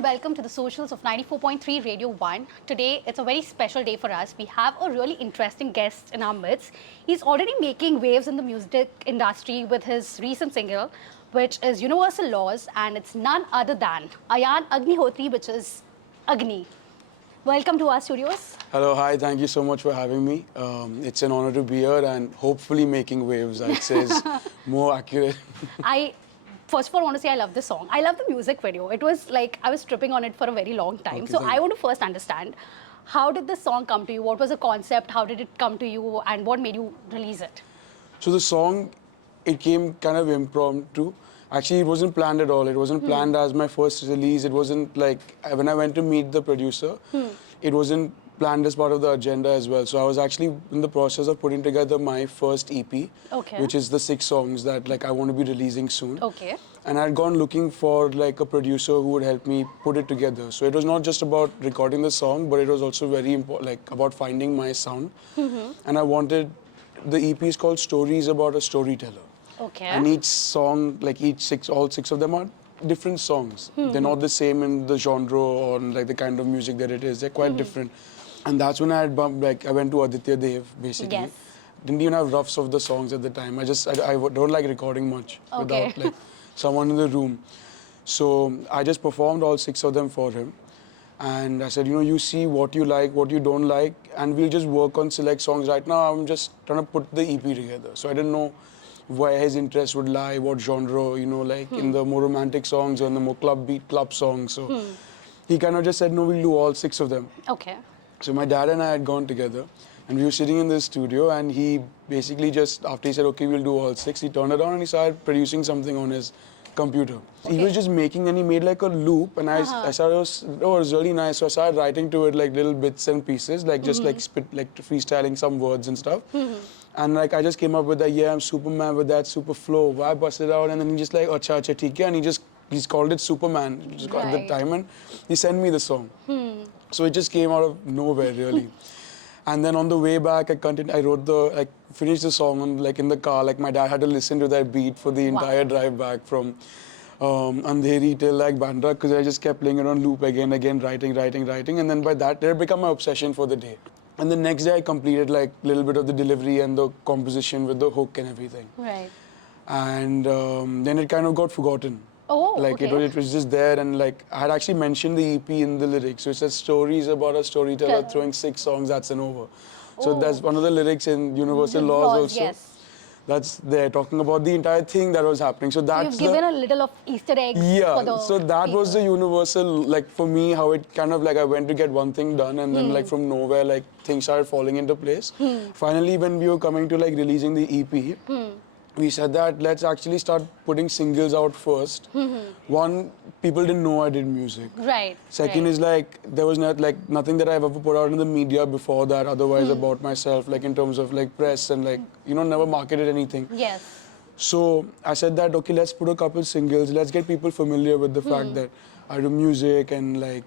and welcome to the socials of 94.3 Radio 1. Today, it's a very special day for us. We have a really interesting guest in our midst. He's already making waves in the music industry with his recent single, which is Universal Laws, and it's none other than Ayaan Agnihotri, which is Agni. Welcome to our studios. Hello, hi, thank you so much for having me. It's an honor to be here and hopefully making waves, I'd say is more accurate. First of all, I want to say I love this song. I love the music video. It was like I was tripping on it for a very long time. Okay, so I want to first understand, how did this song come to you? What was the concept? How did it come to you? And what made you release it? So the song, it came kind of impromptu. Actually, it wasn't planned at all. It wasn't planned as my first release. It wasn't like, when I went to meet the producer, it wasn't planned as part of the agenda as well. So I was actually in the process of putting together my first EP, which is the 6 songs that like I want to be releasing soon. Okay. And I had gone looking for like a producer who would help me put it together. So it was not just about recording the song, but it was also very important, like about finding my sound. And I wanted, the EP is called Stories About a Storyteller. Okay. And each song, like all six of them are different songs. They're not the same in the genre or like the kind of music that it is. They're quite different. And that's when I had bumped, like I went to Aditya Dev, basically. Yes. Didn't even have roughs of the songs at the time. I don't like recording much without like someone in the room. So I just performed all 6 of them for him. And I said, you see what you like, what you don't like, and we'll just work on select songs. Right now, I'm just trying to put the EP together. So I didn't know where his interest would lie, what genre, like in the more romantic songs or in the more club songs. So he kind of just said, no, we'll do all 6 of them. Okay. So my dad and I had gone together and we were sitting in the studio and he basically just, after he said, okay, we'll do all 6, he turned it on and he started producing something on his computer. Okay. He was just making, and he made like a loop, and I started, it was really nice. So I started writing to it like little bits and pieces, like just like freestyling some words and stuff. And like I just came up with that, yeah, I'm Superman with that super flow. I busted out, and then he just like, acha, acha, theek hai, and he's called it Superman at the time, and he sent me the song. So it just came out of nowhere, really. And then on the way back, I finished the song in the car. Like my dad had to listen to that beat for the entire drive back from Andheri till like Bandra, because I just kept playing it on loop again, writing. And then by that, it became my obsession for the day. And the next day, I completed like a little bit of the delivery and the composition with the hook and everything. Right. And then it kind of got forgotten. Oh, like okay. it was just there, and like I had actually mentioned the EP in the lyrics. So it says stories about a storyteller throwing 6 songs, that's an over. So that's one of the lyrics in Universal Laws also. Yes. That's there, talking about the entire thing that was happening. So that's You've given a little of Easter eggs for the so that people. was the universal, like for me, how it kind of like I went to get one thing done, and then like from nowhere, like things started falling into place. Finally, when we were coming to like releasing the EP, we said that let's actually start putting singles out first. One, people didn't know I did music. Right. Second is like there was not like nothing that I've ever put out in the media before that, otherwise about myself, like in terms of like press and like never marketed anything. Yes. So I said that okay, let's put a couple singles, let's get people familiar with the fact that I do music and like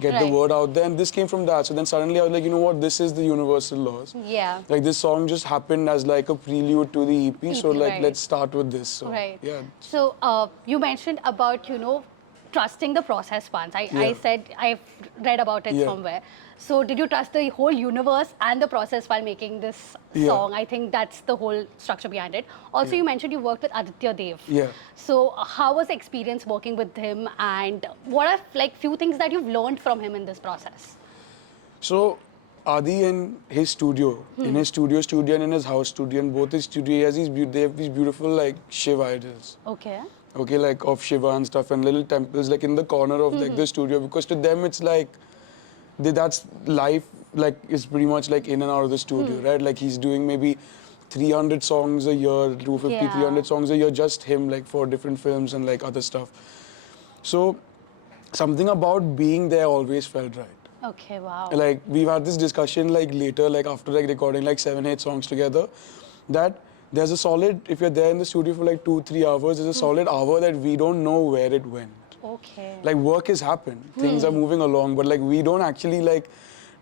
get the word out there, and this came from that. So then suddenly I was like, you know what, this is the Universal Laws. Yeah. Like this song just happened as like a prelude to the EP, so like let's start with this. So, yeah. So you mentioned about trusting the process once. I said I've read about it somewhere. So did you trust the whole universe and the process while making this song? I think that's the whole structure behind it. Also, you mentioned you worked with Aditya Dev. Yeah. So how was the experience working with him, and what are like few things that you've learned from him in this process? So Adi in his studio, in his studio and in his house studio, and both his studio, they have these beautiful like Shiva idols. Okay. Okay, like of Shiva and stuff, and little temples like in the corner of like the studio, because to them it's like that's life, like is pretty much like in and out of the studio, right? Like he's doing maybe 300 songs a year, 250, 300 songs a year, just him, like for different films and like other stuff. So something about being there always felt right. Okay, wow. Like we've had this discussion like later, like after like recording like 7, 8 songs together, that there's a solid, if you're there in the studio for like 2, 3 hours, there's a solid hour that we don't know where it went. Okay. Like work has happened, things are moving along, but like we don't actually like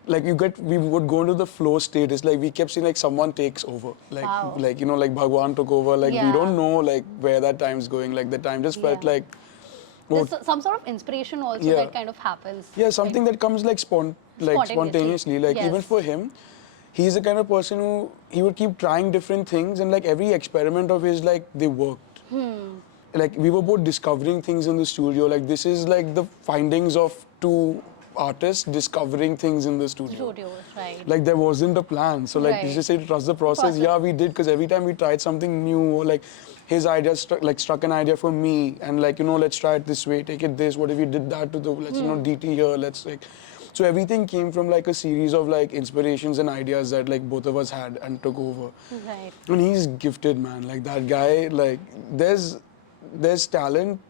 we would go into the flow state. It's like we kept seeing like someone takes over, like like Bhagwan took over. Like we don't know like where that time's going. Like the time just felt like There's some sort of inspiration also Yeah. that kind of happens. Yeah, something that comes like spontaneously. Like even Yes. for him, he's the kind of person who he would keep trying different things, and like every experiment of his, like they worked. Like we were both discovering things in the studio. Like this is like the findings of two artists discovering things in the studio. Studios, right. Like there wasn't a plan, so like you Right. just say to trust the process. Yeah, we did, because every time we tried something new, or like his idea struck an idea for me, and like, you know, let's try it this way, take it this. What if we did that to the, let's, you know, DT here, let's like. So everything came from like a series of like inspirations and ideas that like both of us had and took over. Right. And he's gifted, man. Like that guy, like there's talent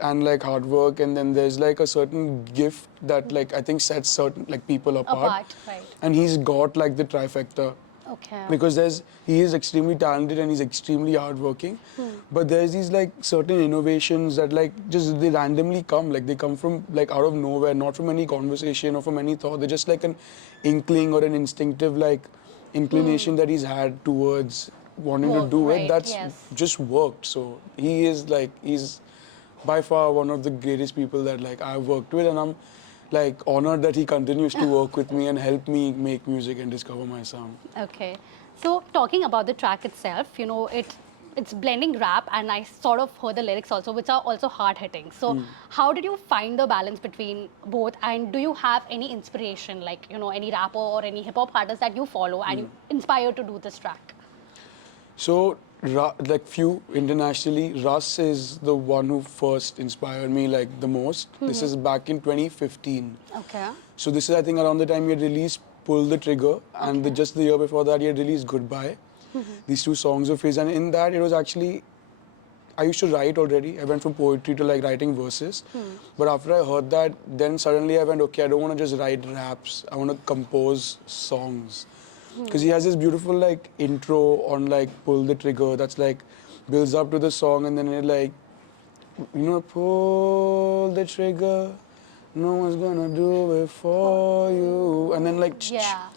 and like hard work, and then there's like a certain gift that like I think sets certain like people apart. Right. And he's got like the trifecta, Okay. because he is extremely talented and he's extremely hardworking. But there's these like certain innovations that like just they randomly come, like they come from like out of nowhere, not from any conversation or from any thought. They're just like an inkling or an instinctive like inclination that he's had towards wanting to do Right, it. That's yes. just worked. So he's by far one of the greatest people that like I've worked with, and I'm like honored that he continues to work with me and help me make music and discover my sound. Okay. So talking about the track itself, you know, it's blending rap, and I sort of heard the lyrics also, which are also hard hitting. So how did you find the balance between both, and do you have any inspiration, like, you know, any rapper or any hip hop artist that you follow and you inspire to do this track? So, like few internationally, Russ is the one who first inspired me like the most. This is back in 2015. Okay. So this is, I think, around the time he had released Pull the Trigger, and just the year before that he had released Goodbye. These two songs of his, and in that it was actually, I used to write already. I went from poetry to like writing verses. But after I heard that, then suddenly I went, okay, I don't want to just write raps. I want to compose songs. Because he has this beautiful like intro on like Pull the Trigger that's like builds up to the song, and then it like, you know, pull the trigger, no one's gonna do it for you, and then like Yeah.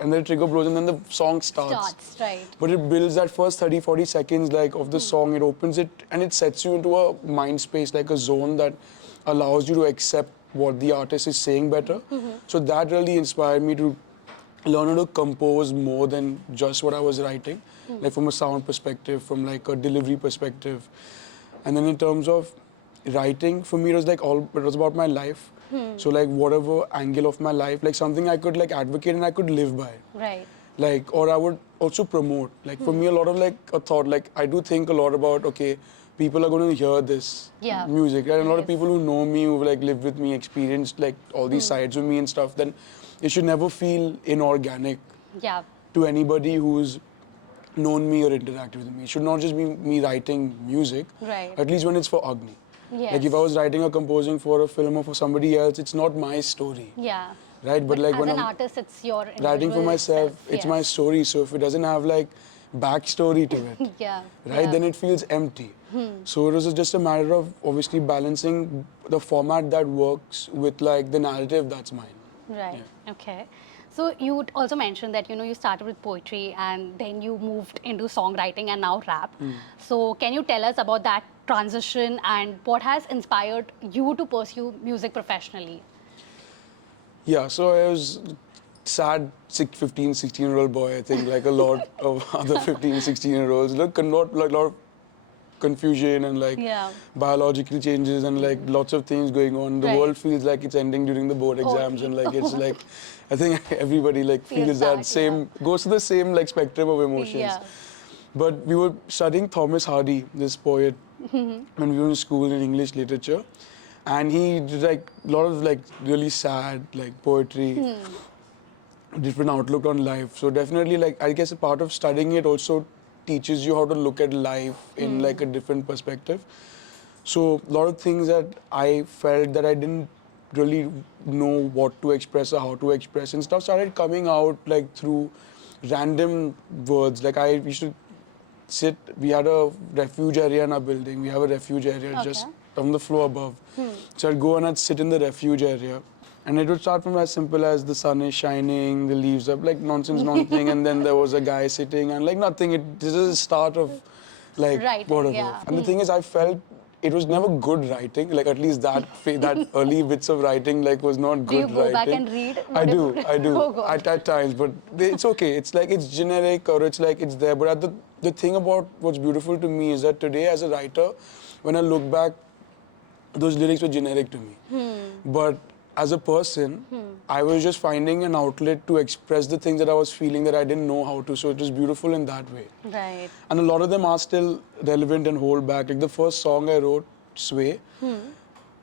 and then the trigger blows and then the song Starts, right. but it builds that first 30-40 seconds like of the song. It opens it and it sets you into a mind space, like a zone that allows you to accept what the artist is saying better. So that really inspired me to learn how to compose more than just what I was writing, like from a sound perspective, from like a delivery perspective. And then in terms of writing, for me it was like it was about my life. So like whatever angle of my life, like something I could like advocate and I could live by. Right. Like, or I would also promote. Like for me, a lot of like a thought, like I do think a lot about, okay, people are going to hear this music, right? And a lot of people who know me, who like lived with me, experienced like all these sides of me and stuff, then it should never feel inorganic to anybody who's known me or interacted with me. It should not just be me writing music, at least when it's for Agni. Like if I was writing or composing for a film or for somebody else, it's not my story. Right? But like as when an I'm artist, it's your writing for myself, it's my story. So if it doesn't have like backstory to it, right, then it feels empty. So it was just a matter of obviously balancing the format that works with like the narrative that's mine. Right. Okay. So you would also mentioned that, you know, you started with poetry and then you moved into songwriting and now rap. So can you tell us about that transition and what has inspired you to pursue music professionally? Yeah, so I was sad 15, 16-year-old boy, I think, like a lot of other 15, 16-year-olds. Look, a lot of confusion and like biological changes and like lots of things going on. The world feels like it's ending during the board exams and like it's like, I think everybody like feels that same, goes to the same like spectrum of emotions. But we were studying Thomas Hardy, this poet, when we were in school in English literature. And he did like a lot of like really sad like poetry, different outlook on life. So definitely like I guess a part of studying it also teaches you how to look at life in like a different perspective. So a lot of things that I felt that I didn't really know what to express or how to express and stuff started coming out like through random words. Like I used to sit, we had a refuge area in our building. We have a refuge area just on the floor above. So I'd go and I'd sit in the refuge area. And it would start from as simple as the sun is shining, the leaves up, like nonsense, nothing, and then there was a guy sitting and like nothing. This is the start of like whatever. And the thing is, I felt it was never good writing. Like at least that early bits of writing like was not Do you good go writing. back and read? I do, I do Oh God. at times, but it's okay. It's like it's generic or it's like it's there. But the thing about what's beautiful to me is that today as a writer, when I look back, those lyrics were generic to me. But as a person, I was just finding an outlet to express the things that I was feeling that I didn't know how to. So it was beautiful in that way. Right. And a lot of them are still relevant and hold back. Like the first song I wrote, Sway,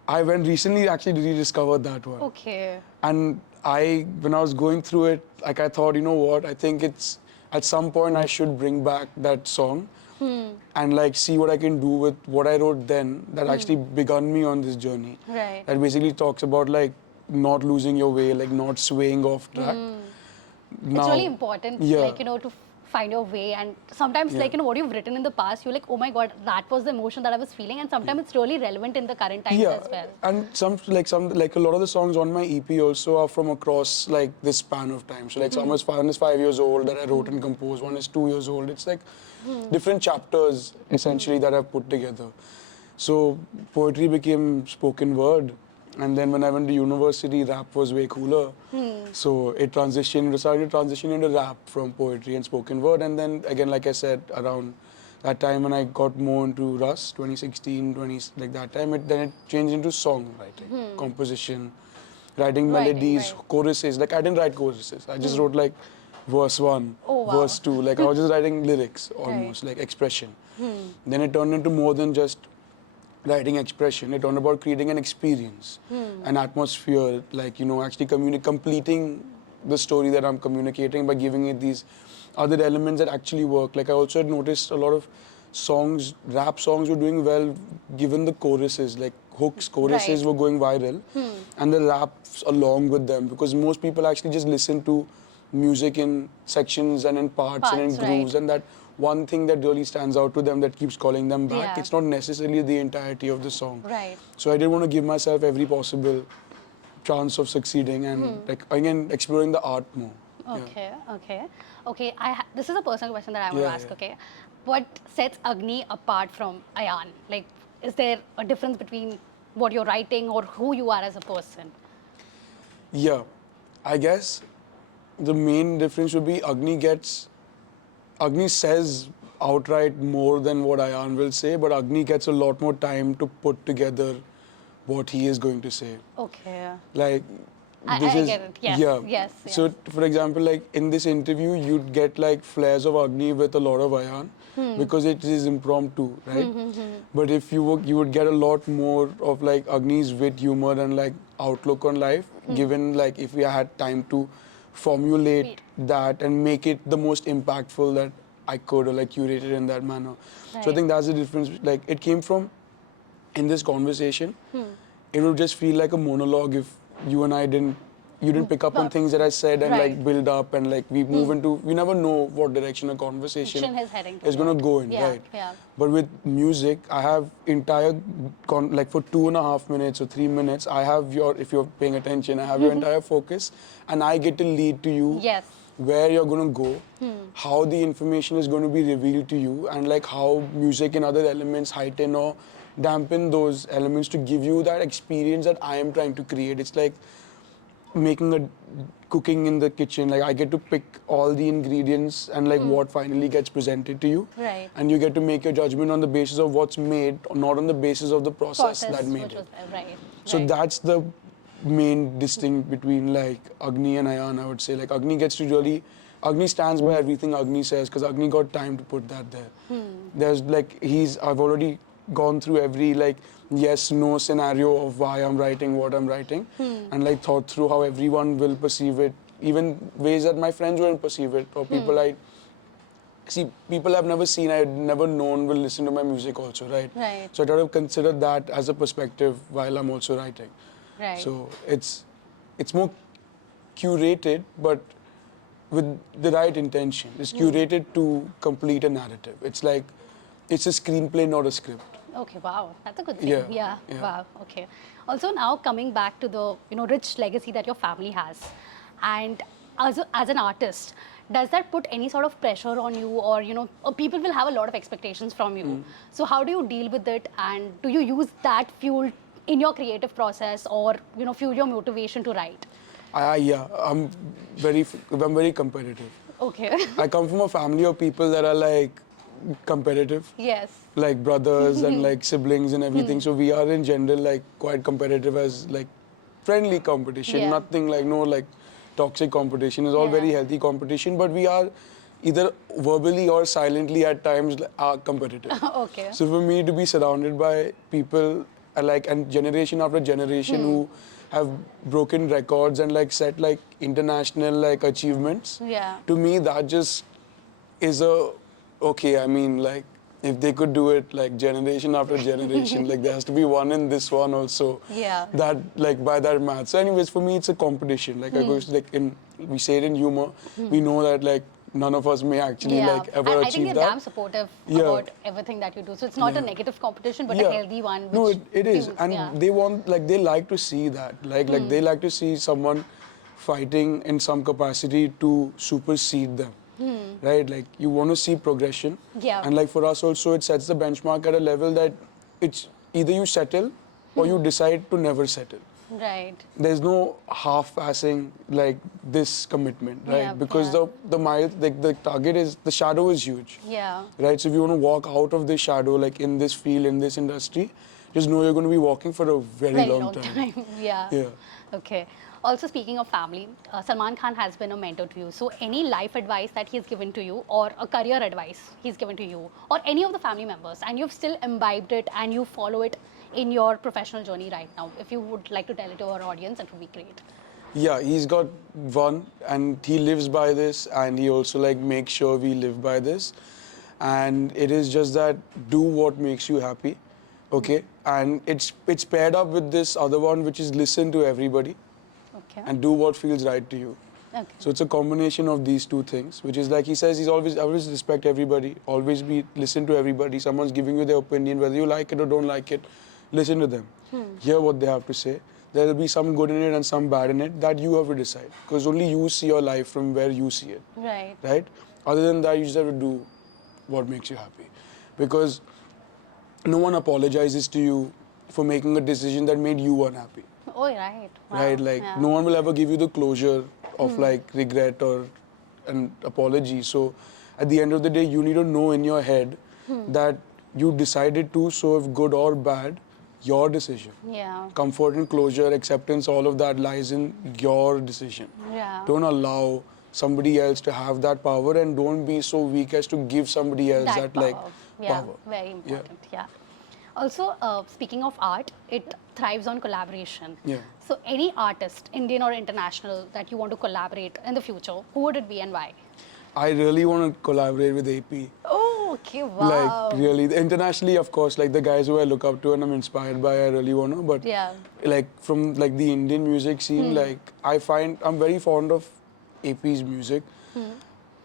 I went recently actually rediscovered that one. Okay. And when I was going through it, like I thought, you know what, I think it's, at some point I should bring back that song and like see what I can do with what I wrote then that actually begun me on this journey. Right. That basically talks about like not losing your way, like not swaying off track. It's really important, Yeah. like, to find your way. And sometimes, like, what you've written in the past, you're like, oh my God, that was the emotion that I was feeling. And sometimes it's really relevant in the current times as well. And some a lot of the songs on my EP also are from across like this span of time. So like one is 5 years old that I wrote and composed, one is 2 years old. It's like different chapters essentially that I've put together. So poetry became spoken word. And then when I went to university, rap was way cooler. So it started to transition into rap from poetry and spoken word. And then again, like I said, around that time when I got more into Rust, 2016, like that time, then it changed into songwriting, composition, writing melodies, right. choruses. Like I didn't write choruses. I just wrote like verse 1, Oh, wow. verse 2. Like I was just writing lyrics almost, like expression. Then it turned into more than just writing expression. It turned about creating an experience, an atmosphere, like, actually completing the story that I'm communicating by giving it these other elements that actually work. Like I also had noticed a lot of songs, rap songs were doing well given the choruses, like hooks, choruses Right. were going viral and the raps along with them, because most people actually just listen to music in sections and in parts and in Parts, grooves, right. and that one thing that really stands out to them that keeps calling them back. Yeah. It's not necessarily the entirety of the song. Right. So I did want to give myself every possible chance of succeeding and like again exploring the art more. Okay, okay. This is a personal question that I want to Yeah, ask. yeah. Okay, what sets Agni apart from Ayan? Like, is there a difference between what you're writing or who you are as a person? Yeah, I guess the main difference would be Agni says outright more than what Ayan will say, but Agni gets a lot more time to put together what he is going to say. Okay. Like, I this is, get it. Yes, yeah. yes, So, yes. for example, like in this interview, you'd get like flares of Agni with a lot of Ayan because it is impromptu, right? But if you would get a lot more of like Agni's wit, humor, and like outlook on life, given like if we had time to formulate that and make it the most impactful that I could, or like curate it in that manner. So I Right. think that's the difference. Like it came from in this conversation, it would just feel like a monologue if you and I you didn't pick up on But- things that I said and like right. build up and like we move into, we never know what direction a conversation Fiction is heading is going to toward. go in, Yeah, right? yeah. But with music, I have like for 2.5 minutes or 3 minutes, I have if you're paying attention, I have your entire focus and I get to lead to you Yes. where you're going to go, how the information is going to be revealed to you, and like how music and other elements heighten or dampen those elements to give you that experience that I am trying to create. It's like making a cooking in the kitchen. Like I get to pick all the ingredients and like what finally gets presented to you, Right. and you get to make your judgment on the basis of what's made, not on the basis of the process that made which it. was right. So right. that's the main distinct between like Agni and Ayan, I would say. Like Agni stands by everything Agni says because Agni got time to put that there. There's like I've already gone through every like yes no scenario of why I'm writing what I'm writing and like thought through how everyone will perceive it, even ways that my friends won't perceive it, or people I've never seen, I've never known will listen to my music also, right? Right. So I try to consider that as a perspective while I'm also writing. Right. So it's more curated, but with the right intention. It's curated to complete a narrative. It's like it's a screenplay, not a script. Okay, wow, that's a good thing. Yeah, yeah. Wow, okay. Also, now coming back to the rich legacy that your family has, and as an artist, does that put any sort of pressure on you, or people will have a lot of expectations from you? So how do you deal with it, and do you use that fuel in your creative process, or fuel your motivation to write? Yeah, I'm very competitive. Okay. I come from a family of people that are like competitive, Yes. like brothers and like siblings and everything. So we are in general like quite competitive as like friendly competition. Yeah. Nothing like no like toxic competition. It's all Yeah. very healthy competition. But we are either verbally or silently at times are competitive. Okay. So for me to be surrounded by people and generation after generation who have broken records and like set like international like achievements, Yeah. to me that just is a okay. I mean, like if they could do it like generation after generation, like there has to be one in this one also. Yeah. That like by that math. So, anyways, for me it's a competition. Like I go like we say it in humor. We know that like none of us may actually Yeah. like ever And I think achieve they're that. damn supportive Yeah. about everything that you do. So it's not a Yeah. negative competition, but Yeah. a healthy one. Which No, it is, fuels, and yeah. they want like they like to see that, like they like to see someone fighting in some capacity to supersede them, right? Like you want to see progression, Yeah. and like for us also, it sets the benchmark at a level that it's either you settle or you decide to never settle. Right. There's no half-passing like this commitment, right? Yeah, Because yeah. the mile, like the target is the shadow is huge. Yeah. Right, so if you want to walk out of this shadow, like in this field, in this industry, just know you're going to be walking for a very, Very long long time. time. Yeah. Yeah. Okay. Also, speaking of family, Salman Khan has been a mentor to you. So, any life advice that he's given to you, or a career advice he's given to you, or any of the family members, and you've still imbibed it and you follow it in your professional journey right now, if you would like to tell it to our audience, it would be great. Yeah, he's got one, and he lives by this, and he also like makes sure we live by this. And it is just that do what makes you happy, okay? And it's paired up with this other one, which is listen to everybody Okay. and do what feels right to you. Okay. So it's a combination of these two things, which is like he says, he's always respect everybody, always listen to everybody. Someone's giving you their opinion, whether you like it or don't like it, listen to them. Hear what they have to say. There will be some good in it and some bad in it that you have to decide, because only you see your life from where you see it, Right. right? Other than that, you just have to do what makes you happy, because no one apologizes to you for making a decision that made you unhappy. Oh, right. Wow. Right, like Yeah. no one will ever give you the closure of like regret or an apology. So at the end of the day, you need to know in your head that you decided to, so if good or bad, your decision. Yeah. Comfort and closure, acceptance, all of that lies in your decision. Yeah. Don't allow somebody else to have that power, and don't be so weak as to give somebody else that like power. Yeah, power. very important. Yeah. Also, speaking of art, it thrives on collaboration. Yeah. So, any artist, Indian or international, that you want to collaborate in the future, who would it be and why? I really want to collaborate with AP. Oh, okay, wow. Like really, internationally, of course, like the guys who I look up to and I'm inspired by, I really want to. But Yeah. like from like the Indian music scene, like I find I'm very fond of AP's music.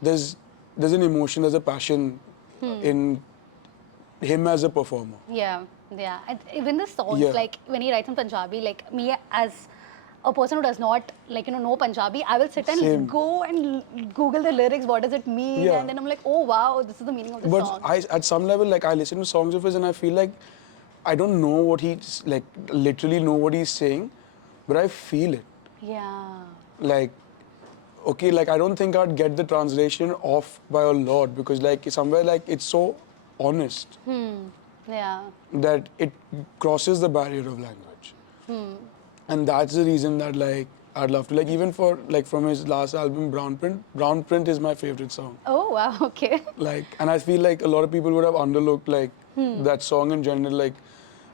There's an emotion, there's a passion in him as a performer. Yeah, yeah. And even the songs, Yeah. like when he writes in Punjabi, like me as a person who does not know Punjabi, I will sit and Same. go and Google the lyrics. What does it mean? Yeah. And then I'm like, oh wow, this is the meaning of the But song. at some level, like I listen to songs of his and I feel like I don't know what he's like, literally know what he's saying, but I feel it. Yeah. Like, okay, like I don't think I'd get the translation off by a lot, because like somewhere like it's so honest Yeah. that it crosses the barrier of language. And that's the reason that like I'd love to, like even for like from his last album Brown Print is my favorite song. Oh wow. Okay. Like, and I feel like a lot of people would have underlooked like that song in general, like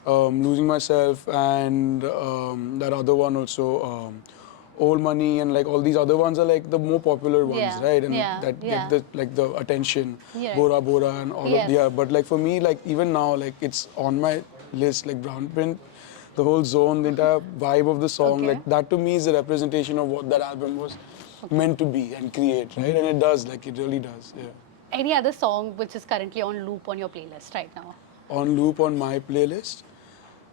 Losing Myself, and that other one also, Old Money, and like all these other ones are like the more popular ones, Yeah, right? And yeah, that yeah. get the attention, Yeah. Bora Bora and all Yes. of the, but like for me, like even now, like it's on my list, like Brown Print, the whole zone, the entire vibe of the song, Okay. like that to me is a representation of what that album was meant to be and create, right? And it does, like it really does, yeah. Any other song which is currently on loop on your playlist right now? On loop on my playlist,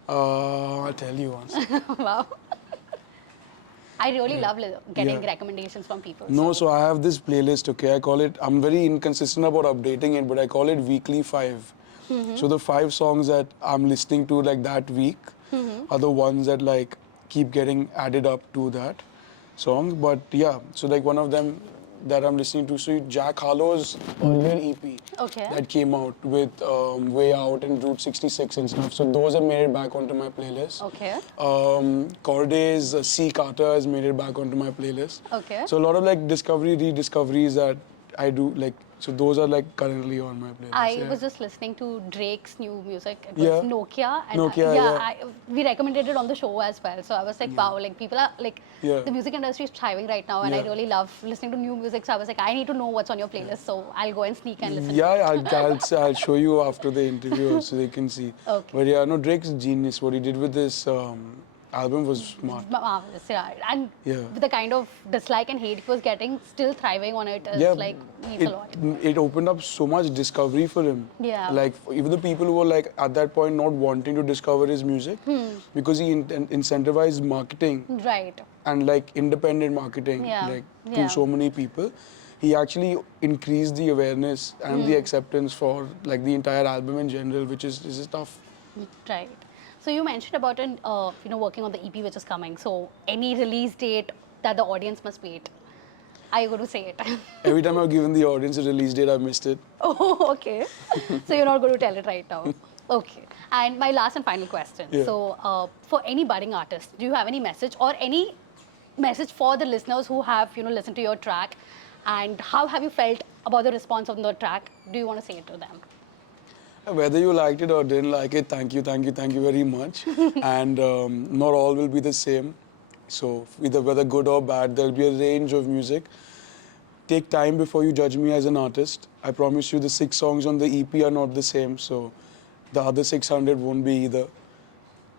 I'll tell you once. Wow. I really love getting Yeah. recommendations from people. No, so I have this playlist, okay? I call it, I'm very inconsistent about updating it, but I call it Weekly 5. So the 5 songs that I'm listening to like that week are the ones that like keep getting added up to that song. But yeah, so like one of them that I'm listening to, so Jack Harlow's earlier EP Okay. that came out with Way Out and Route 66 and stuff. So those have made it back onto my playlist. Okay. Corday's C. Carter has made it back onto my playlist. Okay. So a lot of like rediscoveries that I do like. So those are like currently on my playlist. I yeah. was just listening to Drake's new music. It was Yeah. Nokia. And Nokia, yeah. we recommended it on the show as well. So I was like, wow, like people are like, Yeah. the music industry is thriving right now, and I Yeah. really love listening to new music. So I was like, I need to know what's on your playlist. So I'll go and sneak and listen. Yeah, I'll show you after the interview so they can see. Okay. But yeah, no, Drake's genius. What he did with this album was smart. Marvelous, yeah. And Yeah. with the kind of dislike and hate he was getting, still thriving on it is Yeah, like means a lot. it opened up so much discovery for him. Yeah. Like even the people who were like at that point not wanting to discover his music because he incentivized marketing Right. and like independent marketing Yeah. like Yeah. to so many people. He actually increased the awareness and the acceptance for like the entire album in general, which is tough. Right. So you mentioned about working on the EP which is coming. So any release date that the audience must wait. Are you going to say it? Every time I've given the audience a release date, I've missed it. Oh, okay. So you're not going to tell it right now. Okay. And my last and final question. Yeah. So for any budding artist, do you have any message or any message for the listeners who have listened to your track, and how have you felt about the response on the track? Do you want to say it to them? Whether you liked it or didn't like it, thank you very much. And not all will be the same. So whether good or bad, there'll be a range of music. Take time before you judge me as an artist. I promise you the 6 songs on the EP are not the same, so the other 600 won't be either.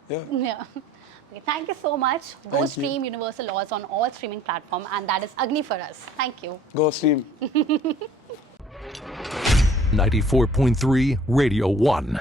Yeah. Yeah. Okay, thank you so much. Go Thank you. stream Universal Laws on all streaming platforms, and that is Agni for us. Thank you. Go stream. 94.3 Radio 1.